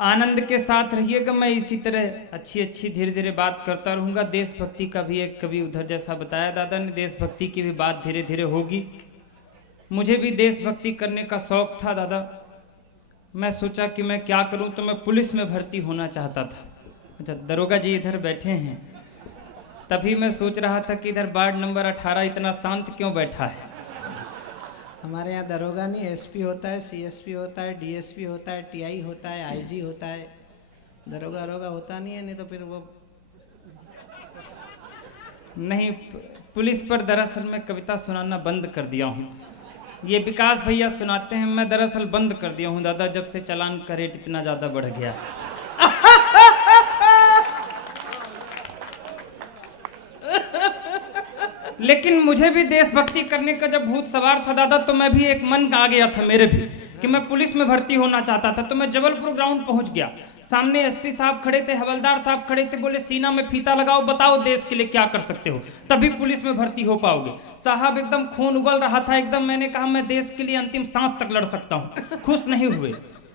आनंद के साथ रहिएगा। मैं इसी तरह अच्छी अच्छी धीरे धीरे बात करता रहूँगा। देशभक्ति का भी एक कभी उधर जैसा बताया दादा ने, देशभक्ति की भी बात धीरे धीरे होगी। मुझे भी देशभक्ति करने का शौक था दादा। मैं सोचा कि मैं क्या करूं, तो मैं पुलिस में भर्ती होना चाहता था। अच्छा, दरोगा जी इधर बैठे हैं, तभी मैं सोच रहा था कि इधर वार्ड नंबर 18 इतना शांत क्यों बैठा है। हमारे यहाँ दरोगा नहीं, एसपी होता है, सीएसपी होता है, डीएसपी होता है, टीआई होता है, आईजी होता है। दरोगा दरोगा होता नहीं है, नहीं तो फिर वो नहीं। पुलिस पर दरअसल मैं कविता सुनाना बंद कर दिया हूँ। ये विकास भैया सुनाते हैं, मैं दरअसल बंद कर दिया हूँ दादा, जब से चालान का रेट इतना ज़्यादा बढ़ गया। लेकिन मुझे भी देशभक्ति करने का जब भूत सवार था दादा, तो मैं भी एक मन आ गया था मेरे भी कि मैं पुलिस में भर्ती होना चाहता था। तो मैं जबलपुर ग्राउंड पहुंच गया। सामने एसपी साहब खड़े थे, हवलदार साहब खड़े थे। बोले सीना में फीता लगाओ, बताओ देश के लिए क्या कर सकते हो, तभी पुलिस में भर्ती हो पाओगे। साहब एकदम खून उबल रहा था एकदम। मैंने कहा मैं देश के लिए अंतिम सांस तक लड़ सकता हूँ। खुश नहीं हुए।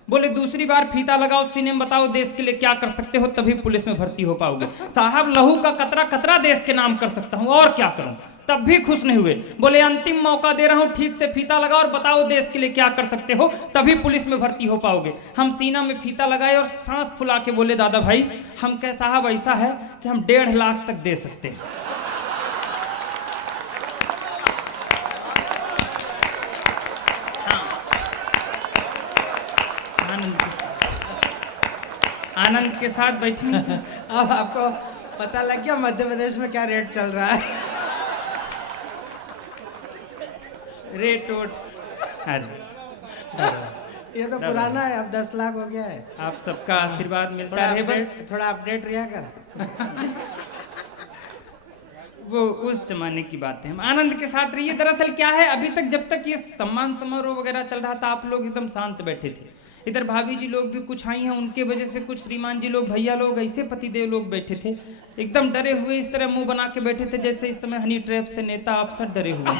बोले दूसरी बार फीता लगाओ, सीने में बताओ देश के लिए क्या कर सकते हो, तभी पुलिस में भर्ती हो पाओगे। साहब लहू का कतरा कतरा देश के नाम कर सकता हूँ, और क्या करूँ, तब भी खुश नहीं हुए। बोले अंतिम मौका दे रहा हूं, ठीक से फीता लगाओ और बताओ देश के लिए क्या कर सकते हो, तभी पुलिस में भर्ती हो पाओगे। हम सीना में फीता लगाए और सांस फुला के बोले दादा भाई हम कह साहब ऐसा है कि हम 1.5 लाख तक दे सकते हैं। आनंद के साथ बैठे। अब आपको पता लग गया मध्य प्रदेश में क्या रेट चल रहा है। रेट वोट, अरे ये तो पुराना है, अब 10 लाख हो गया है। आप सबका आशीर्वाद मिलता है बस। थोड़ा अपडेट रहा कर। वो उस जमाने की बातें, हम आनंद के साथ रहिए। दरअसल क्या है, अभी तक जब तक ये सम्मान समारोह वगैरह चल रहा था, आप लोग एकदम शांत बैठे थे। इधर भाभी जी लोग भी कुछ आई हैं, उनके वजह से कुछ श्रीमान जी लोग, भैया लोग, ऐसे पतिदेव लोग बैठे थे एकदम डरे हुए, इस तरह मुंह बना के बैठे थे जैसे इस समय हनी ट्रैप से नेता अफसर डरे हुए।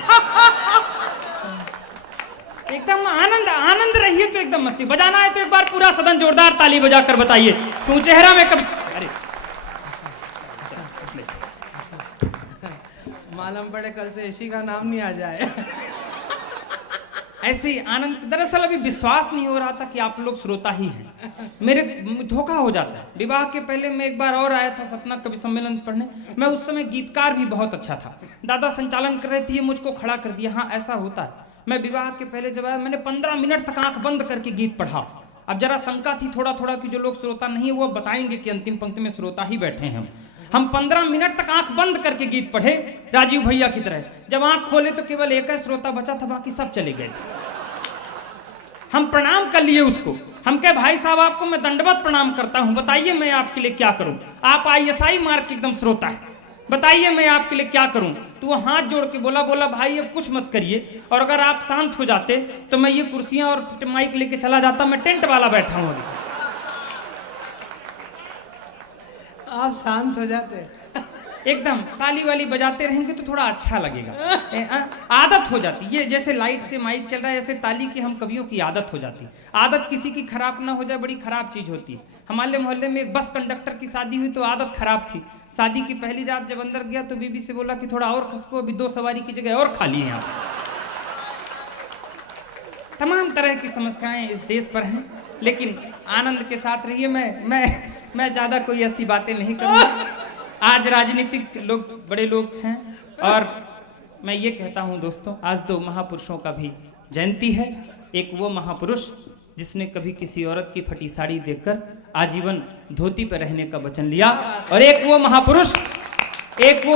एकदम आनंद आनंद रहिए तो एकदम मस्ती। बजाना है तो एक बार पूरा सदन जोरदार ताली बजाकर बताइए, तू चेहरा में कभी। अरे मालूम पड़े कल से इसी का नाम नहीं आ जाए। ऐसे ही आनंद। दरअसल अभी विश्वास नहीं हो रहा था कि आप लोग श्रोता ही हैं। मेरे धोखा हो जाता है। विवाह के पहले मैं एक बार और आया था सतना कवि सम्मेलन पढ़ने। मैं उस समय गीतकार भी बहुत अच्छा था। दादा संचालन कर रहे थे, मुझको खड़ा कर दिया। हाँ ऐसा होता है। मैं विवाह के पहले जब आया, मैंने 15 मिनट तक आंख बंद करके गीत पढ़ा। अब जरा शंका थी थोड़ा थोड़ा कि जो लोग श्रोता नहीं है वो बताएंगे कि अंतिम पंक्ति में श्रोता ही बैठे हैं। हम 15 मिनट तक आंख बंद करके गीत पढ़े राजीव भैया की तरह। जब आंख खोले तो केवल एक ही श्रोता बचा था, बाकी सब चले गए थे। हम प्रणाम कर लिए उसको। हम कहे भाई साहब आपको मैं दंडवत प्रणाम करता हूं, बताइए मैं आपके लिए क्या करूं। आप ISI मार्क एकदम श्रोता है, बताइए मैं आपके लिए क्या करूं। तो वो हाथ जोड़ के बोला भाई अब कुछ मत करिए, और अगर आप शांत हो जाते तो मैं ये कुर्सियां और माइक लेके चला जाता, मैं टेंट वाला बैठा हूं अभी। आप शांत हो जाते एकदम ताली वाली बजाते रहेंगे तो थोड़ा अच्छा लगेगा। आदत हो जाती, ये जैसे लाइट से माइक चल रहा है ऐसे ताली की हम कवियों की आदत हो जाती। आदत किसी की खराब ना हो जाए, बड़ी खराब चीज होती है। हमारे मोहल्ले में एक बस कंडक्टर की शादी हुई तो आदत खराब थी। शादी की पहली रात जब अंदर गया तो बीबी से बोला कि थोड़ा और खसको, अभी 2 सवारी की जगह और खाली है। यहाँ तमाम तरह की समस्याएं इस देश पर हैं, लेकिन आनंद के साथ रहिए। मैं ज्यादा कोई ऐसी बातें नहीं करूंगा। आज राजनीतिक लोग बड़े लोग हैं, और मैं ये कहता हूं दोस्तों, आज 2 महापुरुषों का भी जयंती है। एक वो महापुरुष जिसने कभी किसी औरत की फटी साड़ी देखकर आजीवन धोती पर रहने का वचन लिया, और एक वो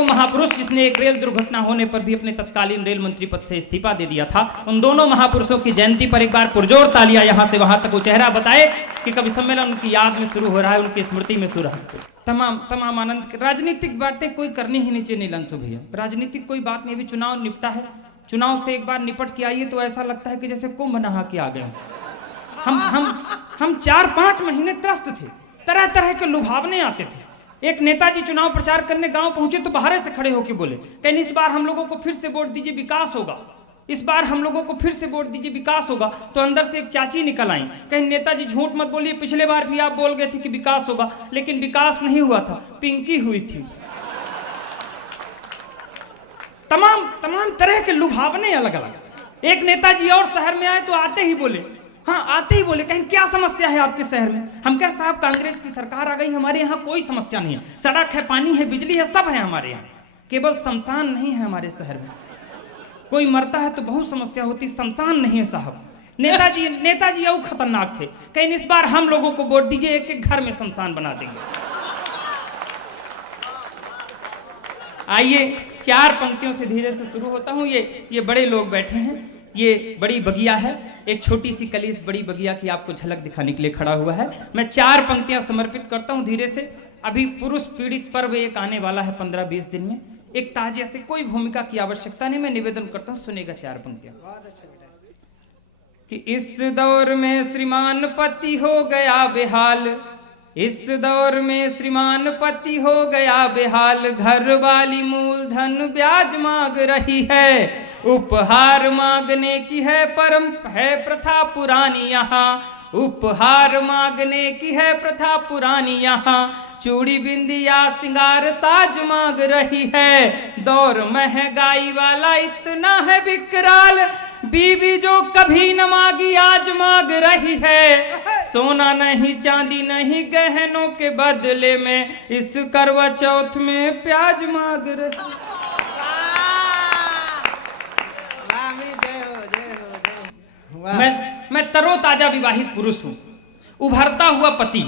महापुरुष जिसने एक रेल दुर्घटना होने पर भी अपने तत्कालीन रेल मंत्री पद से इस्तीफा दे दिया था। उन दोनों महापुरुषों की जयंती पर एक बार पुरजोर तालियां यहां से वहां तक वो चेहरा बताए कि कवि सम्मेलन उनकी याद में शुरू हो रहा है, उनकी स्मृति में शुरू है। तमाम आनंद। राजनीतिक बातें कोई करनी ही नहीं चाहिए नीलांशु भैया। राजनीतिक कोई बात नहीं। अभी चुनाव निपटा है, चुनाव से एक बार निपट के आइए तो ऐसा लगता है कि जैसे कुंभ नहा के आ गए। हम 4-5 महीने त्रस्त थे, तरह तरह के लुभावने आते थे। एक नेताजी चुनाव प्रचार करने गांव पहुंचे तो बाहर से खड़े होके बोले, कहीं इस बार हम लोगों को फिर से वोट दीजिए, विकास होगा। इस बार हम लोगों को फिर से वोट दीजिए, विकास होगा। तो अंदर से एक चाची निकल आई, कहीं नेताजी झूठ मत बोलिए, पिछले बार भी आप बोल गए थे कि विकास होगा, लेकिन विकास नहीं हुआ था, पिंकी हुई थी। तमाम तरह के लुभावने अलग अलग। एक नेताजी और शहर में आए तो आते ही बोले, हाँ आते ही बोले, कहीं क्या समस्या है आपके शहर में? हम क्या साहब, कांग्रेस की सरकार आ गई, हमारे यहाँ कोई समस्या नहीं है, सड़क है, पानी है, बिजली है, सब है हमारे यहाँ, केवल शमशान नहीं है हमारे शहर में। कोई मरता है तो बहुत समस्या होती, शमशान नहीं है साहब। नेताजी और खतरनाक थे, कहीं इस बार हम लोगों को वोट दीजिए, एक एक घर में शमशान बना देंगे। आइए 4 पंक्तियों से धीरे से शुरू होता हूँ। ये बड़े लोग बैठे हैं, ये बड़ी बगिया है, एक छोटी सी कली इस बड़ी बगिया की आपको झलक दिखाने के लिए खड़ा हुआ है। मैं 4 पंक्तियां समर्पित करता हूं धीरे से। अभी पुरुष पीड़ित पर्व एक आने वाला है 15-20 दिन में, एक ताजिया से, कोई भूमिका की आवश्यकता नहीं, मैं निवेदन करता हूं, सुनेगा 4 पंक्तियां। कि इस दौर में श्रीमान पति हो गया बेहाल, इस दौर में श्रीमान पति हो गया बेहाल, घर वाली मूलधन ब्याज मांग रही है, उपहार मांगने की है प्रथा पुरानी यहाँ, उपहार मांगने की है प्रथा पुरानी यहाँ, चूड़ी बिंदिया सिंगार साज मांग रही है, दौर महंगाई वाला इतना है विकराल, बीवी जो कभी न मांगी आज मांग रही है, सोना नहीं चांदी नहीं गहनों के बदले में, इस करवा चौथ में प्याज मांग रही। मैं तरोताजा विवाहित पुरुष हूं, उभरता हुआ पति,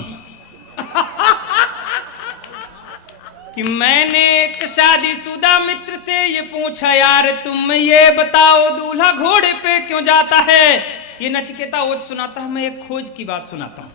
कि मैंने एक शादीशुदा मित्र से ये पूछा, यार तुम ये बताओ दूल्हा घोड़े पे क्यों जाता है? ये नचिकेता ओज सुनाता है, मैं एक खोज की बात सुनाता हूँ।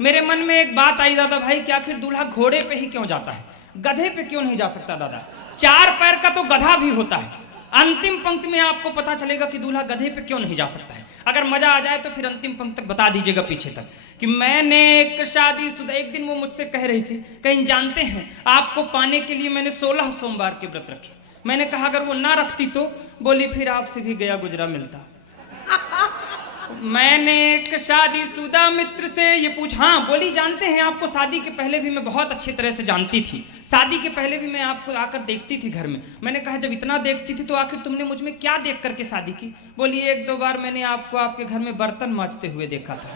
मेरे मन में एक बात आई दादा भाई कि आखिर दूल्हा घोड़े पे ही क्यों जाता है, गधे पे क्यों नहीं जा सकता? दादा 4 पैर का तो गधा भी होता है। अंतिम पंक्ति में आपको पता चलेगा कि दूल्हा गधे पे क्यों नहीं जा सकता है। अगर मजा आ जाए तो फिर अंतिम पंक्ति तक बता दीजिएगा पीछे तक। कि मैंने एक शादीशुदा, एक दिन वो मुझसे कह रही थी, कहीं जानते हैं आपको पाने के लिए मैंने 16 सोमवार के व्रत रखे। मैंने कहा अगर वो ना रखती तो? बोली फिर आपसे भी गया गुजरा मिलता। मैंने एक शादीशुदा मित्र से ये पूछा, हाँ बोली जानते हैं आपको शादी के पहले भी मैं बहुत अच्छी तरह से जानती थी, शादी के पहले भी मैं आपको आकर देखती थी घर में। मैंने कहा जब इतना देखती थी तो आखिर तुमने मुझ में क्या देख करके शादी की? बोली 1-2 बार मैंने आपको आपके घर में बर्तन मांजते हुए देखा था।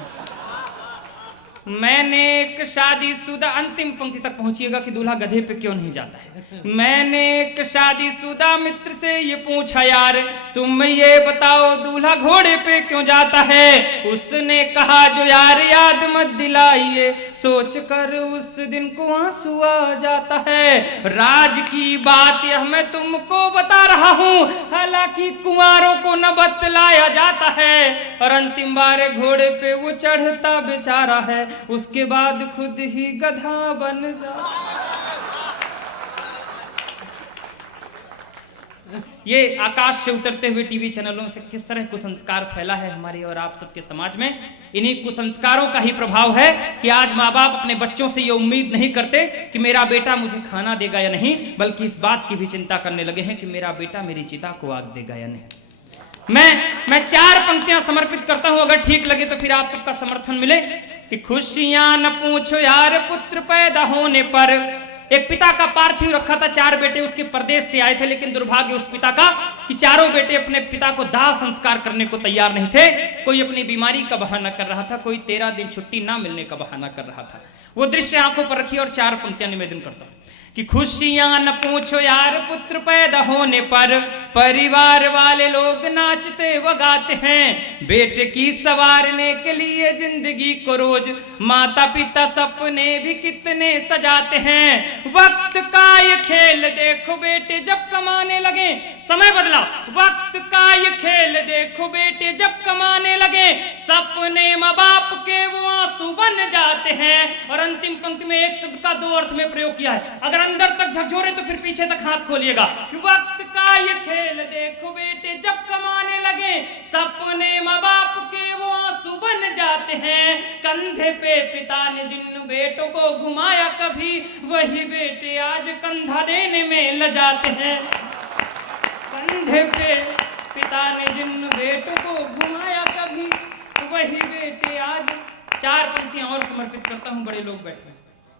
मैंने एक शादीशुदा, अंतिम पंक्ति तक पहुंचिएगा कि दूल्हा गधे पे क्यों नहीं जाता है। मैंने एक शादीशुदा मित्र से ये पूछा, यार तुम ये बताओ दूल्हा घोड़े पे क्यों जाता है? उसने कहा जो यार याद मत दिलाइए, सोच कर उस दिन को आंसू आ जाता है। राज की बात यह मैं तुमको बता रहा हूँ, हालांकि कुंवारों को न बतलाया जाता है। और अंतिम बार घोड़े पे वो चढ़ता बेचारा है, उसके बाद खुद ही गधा बन जा। ये आकाश से उतरते हुए टीवी चैनलों से किस तरह कुसंस्कार फैला है हमारे और आप सबके समाज में। इन्हीं कुसंस्कारों का ही प्रभाव है कि आज माँ बाप अपने बच्चों से ये उम्मीद नहीं करते कि मेरा बेटा मुझे खाना देगा या नहीं, बल्कि इस बात की भी चिंता करने लगे हैं कि मेरा बेटा मेरी चिता को आग देगा या नहीं। मैं 4 पंक्तियां समर्पित करता हूं, अगर ठीक लगे तो फिर आप सबका समर्थन मिले। कि खुशियां न पूछो यार पुत्र पैदा होने पर। एक पिता का पार्थिव रखा था, 4 बेटे उसके प्रदेश से आए थे, लेकिन दुर्भाग्य उस पिता का कि चारों बेटे अपने पिता को दाह संस्कार करने को तैयार नहीं थे। कोई अपनी बीमारी का बहाना कर रहा था, कोई 13 दिन छुट्टी ना मिलने का बहाना कर रहा था। वो दृश्य आंखों पर रखी और 4 पंक्तियां निवेदन करता हूं। कि खुशियां न पूछो यार पुत्र पैदा होने पर, परिवार वाले लोग नाचते व गाते हैं। बेटे की संवारने के लिए जिंदगी को रोज माता पिता सपने भी कितने सजाते हैं। वक्त का ये खेल देखो बेटे जब कमाने लगे, समय बदला। वक्त का ये खेल देखो बेटे जब कमाने लगे, सपने माँ बाप के वो आंसू बन जाते हैं। और अंतिम पंक्ति में एक शब्द का 2 अर्थ में प्रयोग किया है, अगर अंदर तक झकझोरे तो फिर पीछे तक हाथ खोलिएगा। वक्त का ये खेल देखो बेटे जब कमाने लगे, सपने माँ बाप के वो आंसू बन जाते हैं। कंधे पे पिता ने जिन बेटों को घुमाया कभी, वही बेटे आज कंधा देने में लजाते हैं। कंधे पे पिता ने जिन बेटों को घुमाया कभी वही बेटे आज। 4 पंक्तियां और समर्पित करता हूं, बड़े लोग बैठे।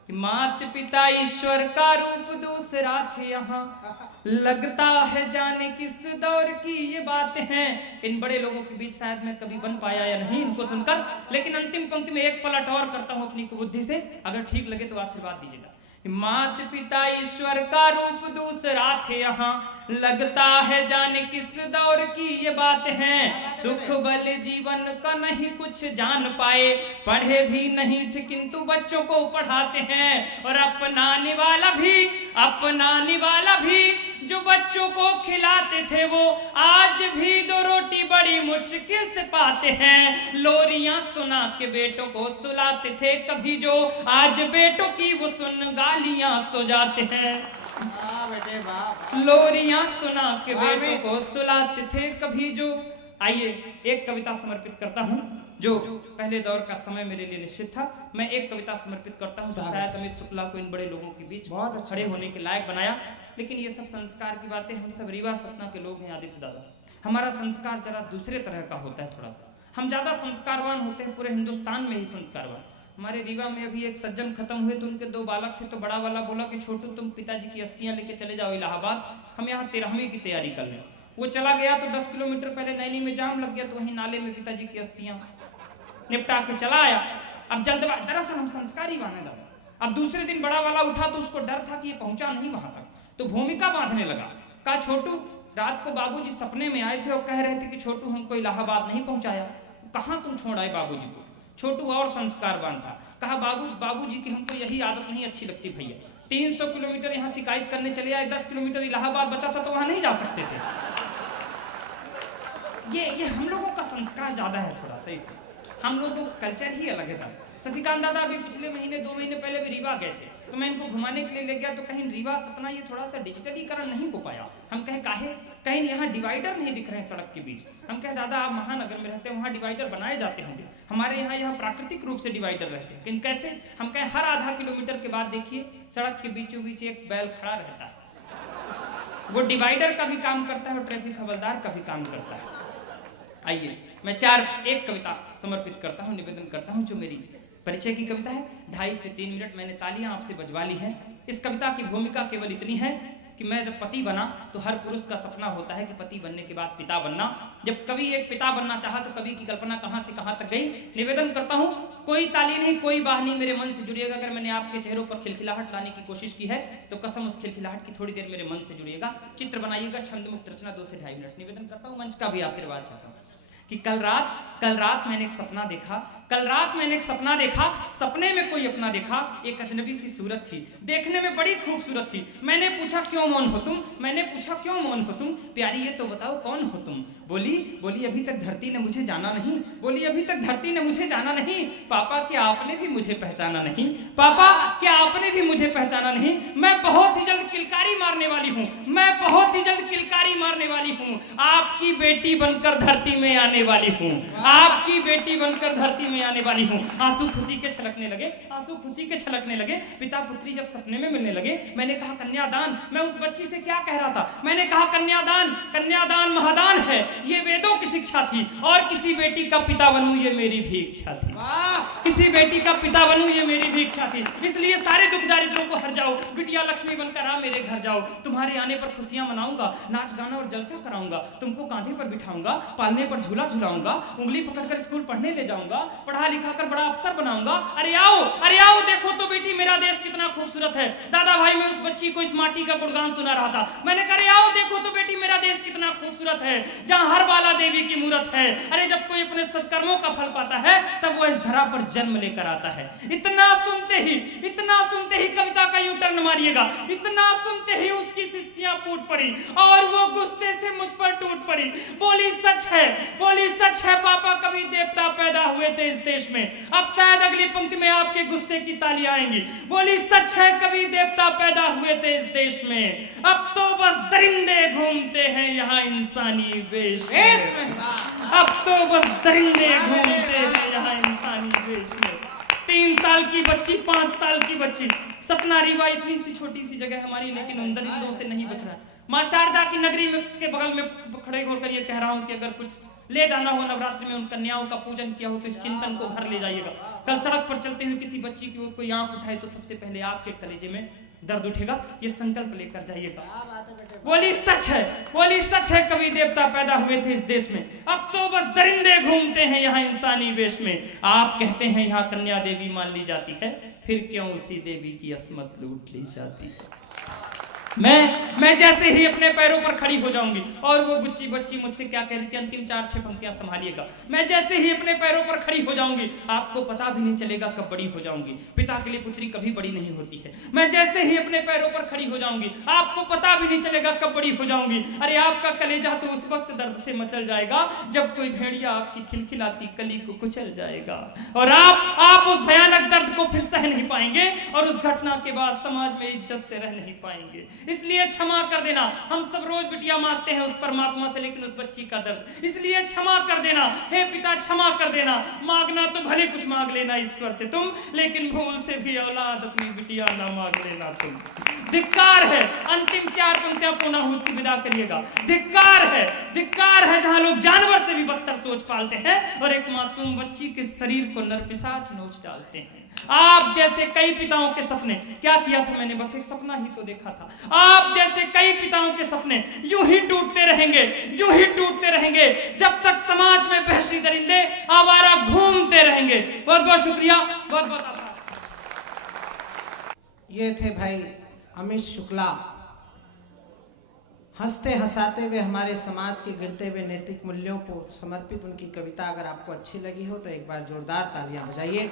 मात पिता ईश्वर का रूप दूसरा थे यहाँ, लगता है जाने किस दौर की ये बातें हैं। इन बड़े लोगों के बीच शायद मैं कभी बन पाया या नहीं इनको सुनकर, लेकिन अंतिम पंक्ति में एक पलट और करता हूं अपनी कुबुद्धि से, अगर ठीक लगे तो आशीर्वाद दीजिएगा। मात पिता ईश्वर का रूप दूसरा थे यहाँ, लगता है जाने किस दौर की ये बात है। सुख बल जीवन का नहीं कुछ जान पाए, पढ़े भी नहीं थे किंतु बच्चों को पढ़ाते हैं। और अपनाने वाला भी जो बच्चों को खिलाते थे वो आज भी 2 रोटी बड़ी मुश्किल से पाते हैं। लोरियां सुना के बेटों को सुलाते थे कभी जो, आज बेटों की वो सुन गालियां सो जाते हैं। लोरियां सुना के बेटों को सुलाते थे कभी जो। आइए एक कविता समर्पित करता हूं जो पहले दौर का समय मेरे लिए निश्चित था। मैं एक कविता समर्पित करता हूं जो शायद अमित शुक्ला को इन बड़े लोगों के बीच बहुत खड़े होने के लायक बनाया। लेकिन ये सब संस्कार की बातें, हम सब रीवा सपना के लोग हैं आदित्य दादा। हमारा संस्कार जरा दूसरे तरह का होता है, थोड़ा सा हम ज्यादा संस्कारवान होते हैं, पूरे हिंदुस्तान में ही संस्कारवान। हमारे रीवा में अभी एक सज्जन खत्म हुए तो उनके 2 बालक थे, तो बड़ा वाला बोला कि छोटू तुम पिताजी की अस्थियां लेके चले जाओ इलाहाबाद, हम यहाँ 13वीं की तैयारी कर लें। वो चला गया तो 10 किलोमीटर पहले नैनी में जाम लग गया, तो वहीं नाले में पिताजी की अस्थियां निपटा के चला आया। अब जल्दबाजी, दरअसल हम संस्कारी वाने दादा। अब दूसरे दिन बड़ा वाला उठा तो उसको डर था कि ये पहुंचा नहीं वहां तक, तो भूमिका बांधने लगा। कहा छोटू रात को बाबूजी सपने में आए थे और कह रहे थे कि छोटू हमको इलाहाबाद नहीं पहुंचाया, कहां तुम छोड़ आए बाबूजी को। छोटू और संस्कारवान था, कहा बाबूजी की हमको यही आदत नहीं अच्छी लगती भैया। 300 किलोमीटर यहाँ शिकायत करने चले आए, 10 किलोमीटर इलाहाबाद बचा था तो वहां नहीं जा सकते थे। ये हम लोगों का संस्कार ज्यादा है थोड़ा, सही से हम लोगों का कल्चर ही अलग है। सतीकांत दादा अभी पिछले महीने 2 महीने पहले भी रीवा गए थे, तो मैं इनको घुमाने के लिए ले गया, तो कहीं रीवा सतना ये थोड़ा सा डिजिटलीकरण नहीं हो पाया। हम कहे काहे, कहीं यहाँ डिवाइडर नहीं दिख रहे हैं सड़क के बीच। हम कहे दादा आप महानगर में रहते हैं, वहाँ डिवाइडर बनाए जाते होंगे, हमारे यहाँ प्राकृतिक रूप से डिवाइडर रहते हैं। लेकिन कैसे? हम कहे हर आधा किलोमीटर के बाद देखिए सड़क के बीचों बीच एक बैल खड़ा रहता है, वो डिवाइडर का भी काम करता है और ट्रैफिक हवलदार का भी काम करता है। आइए मैं एक कविता समर्पित करता हूँ, निवेदन करता हूँ, जो मेरी परिचय की कविता है। 2.5 से 3 मिनट मैंने तालियां आपसे बजवा ली हैं। इस कविता की भूमिका केवल इतनी है कि मैं जब पति बना तो हर पुरुष का सपना होता है कि पति बनने के बाद पिता बनना। जब कवि एक पिता बनना चाहा तो कवि की कल्पना कहां से कहां तक गई। निवेदन करता हूं, कोई ताली नहीं, कोई बाह नहीं, मेरे मन से जुड़िएगा। अगर मैंने आपके चेहरों पर खिलखिलाहट लाने की कोशिश की है तो कसम उस खिलखिलाहट की थोड़ी देर मेरे मन से जुड़िएगा। चित्र बनाइएगा, छंद मुक्त रचना 2 से 2.5 मिनट। निवेदन करता हूं, मंच का भी आशीर्वाद चाहता हूं कि कल रात मैंने एक सपना देखा। सपने में कोई अपना देखा, एक अजनबी सी सूरत थी, देखने में बड़ी खूबसूरत थी। मैंने पूछा क्यों मौन हो तुम, प्यारी ये तो बताओ कौन हो तुम। बोली अभी तक धरती ने मुझे जाना नहीं। पापा क्या आपने भी मुझे पहचाना नहीं। मैं बहुत ही जल्द किलकारी मारने वाली हूँ, आपकी बेटी बनकर धरती में आने वाली हूँ। आंसू खुशी के छलकने लगे। पिता पुत्री जब सपने में मिलने लगे, मैंने कहा कन्यादान। मैं उस बच्ची से क्या कह रहा था, मैंने कहा कन्यादान महादान है, ये वेदों की शिक्षा थी। और किसी बेटी का पिता बनूं ये मेरी भी इच्छा थी। इसलिए सारे दुख दारिद्रों को हर जाओ, बिटिया लक्ष्मी बनकर आ मेरे घर जाओ। तुम्हारे आने पर खुशियां मनाऊंगा, नाच गाना और जलसा कराऊंगा। तुमको कांधे पर बिठाऊंगा, पालने पर झूला झुलाऊंगा, उंगली पकड़कर स्कूल पढ़ने ले जाऊंगा, पढ़ा लिखा कर बड़ा अफसर बनाऊंगा। अरे आओ देखो तो बेटी मेरा देश कितना खूबसूरत है। दादा भाई मैं उस बच्ची को इस माटी का गुणगान सुना रहा था। मैंने कहा अरे आओ देखो तो बेटी मेरा देश कितना खूबसूरत है, जहाँ हर बाला देवी की मूर्त है। अरे जब कोई अपने सत्कर्मों का फल पाता है तब वो इस धरा पर जन्म लेकर आता है। इतना सुनते ही कविता का यू टर्न मारिएगा। इतना सुनते ही उसकी सिसकियां फूट पड़ी और वो गुस्से से मुझ पर टूट पड़ी। बोली सच है पापा, कभी देवता पैदा हुए थे इस देश में। अब शायद अगली पंक्ति में आपके गुस्से की तालियां आएंगी। बोली सच है कभी देवता पैदा हुए थे इस देश में, अब तो बस दरिंदे घूमते हैं यहाँ इंसानी वेश में। 3 साल की बच्ची, 5 साल की बच्ची, सतना रीवा इतनी सी छोटी सी जगह हमारी, लेकिन उन दरिंदों से नहीं बच रहा। माँ शारदा की नगरी में के बगल में खड़े होकर ये कह रहा हूं कि अगर कुछ ले जाना हो नवरात्रि में उन कन्याओं का पूजन किया हो तो इस चिंतन को घर ले जाइएगा। कल सड़क पर चलते हुए किसी बच्ची की ओर कोई आंख उठाए तो सबसे पहले आपके कलेजे में दर्द उठेगा, ये संकल्प लेकर जाइएगा। बोली सच है, बोली सच है, कभी देवता पैदा हुए थे इस देश में, अब तो बस दरिंदे घूमते हैं यहाँ इंसानी वेश में। आप कहते हैं यहाँ कन्या देवी मान ली जाती है, फिर क्यों उसी देवी की असमत लूट ली जाती है। मैं जैसे ही अपने पैरों पर खड़ी हो जाऊंगी, और वो बुच्ची बच्ची मुझसे क्या कह रही थी, अंतिम 4-6 पंक्तियां संभालिएगा। मैं जैसे ही अपने पैरों पर खड़ी हो जाऊंगी, आपको पता भी नहीं चलेगा कब बड़ी हो जाऊंगी। पिता के लिए पुत्री कभी बड़ी नहीं होती है। मैं जैसे ही अपने पैरों पर खड़ी हो जाऊंगी, आपको पता भी नहीं चलेगा कब बड़ी हो जाऊंगी। अरे आपका कलेजा तो उस वक्त दर्द से मचल जाएगा जब कोई भेड़िया आपकी खिलखिलाती कली को कुचल जाएगा, और आप उस भयानक दर्द को फिर सह नहीं पाएंगे, और उस घटना के बाद समाज में इज्जत से रह नहीं पाएंगे। इसलिए क्षमा कर देना। हम सब रोज बिटिया मांगते हैं उस परमात्मा से, लेकिन उस बच्ची का दर्द, इसलिए क्षमा कर देना। हे पिता क्षमा कर देना। मांगना तो भले कुछ मांग लेना ईश्वर से तुम, लेकिन भूल से भी औलाद अपनी बिटिया ना मांग लेना तुम। धिक्कार है। अंतिम 4 पंक्तियां पूर्णाहुति विदा करिएगा। धिक्कार है जहां लोग जानवर से भी बदतर सोच पालते हैं और एक मासूम बच्ची के शरीर को नरपिशाच नोच डालते हैं। आप जैसे कई पिताओं के सपने, क्या किया था मैंने, बस एक सपना ही तो देखा था। आप जैसे कई पिताओं के सपने यूं ही टूटते रहेंगे जब तक समाज में बहशी दरिंदे आवारा घूमते रहेंगे। बहुत बहुत शुक्रिया, बहुत बहुत आभार। ये थे भाई अमित शुक्ला, हंसते हंसाते हुए हमारे समाज के गिरते हुए नैतिक मूल्यों को समर्पित उनकी कविता अगर आपको अच्छी लगी हो तो एक बार जोरदार तालियां बजाइए।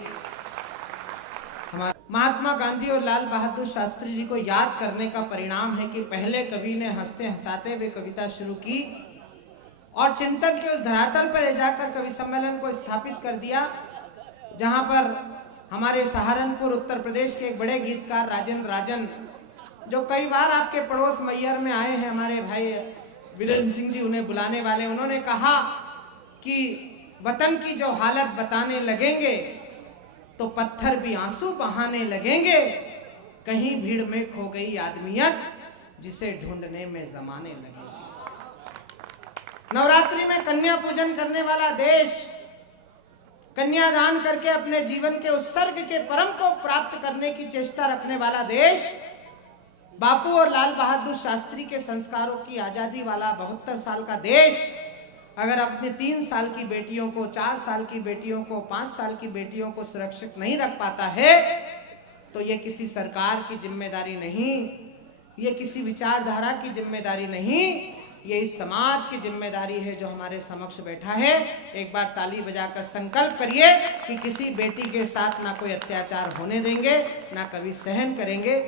हमारे महात्मा गांधी और लाल बहादुर शास्त्री जी को याद करने का परिणाम है कि पहले कवि ने हंसते हंसाते हुए कविता शुरू की और चिंतन के उस धरातल पर ले जाकर कवि सम्मेलन को स्थापित कर दिया, जहां पर हमारे सहारनपुर उत्तर प्रदेश के एक बड़े गीतकार राजेंद्र राजन, जो कई बार आपके पड़ोस मैयर में आए हैं, हमारे भाई वीरेंद्र सिंह जी उन्हें बुलाने वाले, उन्होंने कहा कि वतन की जो हालत बताने लगेंगे तो पत्थर भी आंसू बहाने लगेंगे, कहीं भीड़ में खो गई आदमियत जिसे ढूंढने में जमाने लगेंगे। नवरात्रि में कन्या पूजन करने वाला देश, कन्यादान करके अपने जीवन के उत्सर्ग के परम को प्राप्त करने की चेष्टा रखने वाला देश, बापू और लाल बहादुर शास्त्री के संस्कारों की आजादी वाला 72 साल का देश, अगर अपने 3 साल की बेटियों को, 4 साल की बेटियों को, 5 साल की बेटियों को सुरक्षित नहीं रख पाता है, तो ये किसी सरकार की जिम्मेदारी नहीं, ये किसी विचारधारा की जिम्मेदारी नहीं, ये इस समाज की जिम्मेदारी है जो हमारे समक्ष बैठा है। एक बार ताली बजाकर संकल्प करिए कि किसी बेटी के साथ ना कोई अत्याचार होने देंगे, ना कभी सहन करेंगे।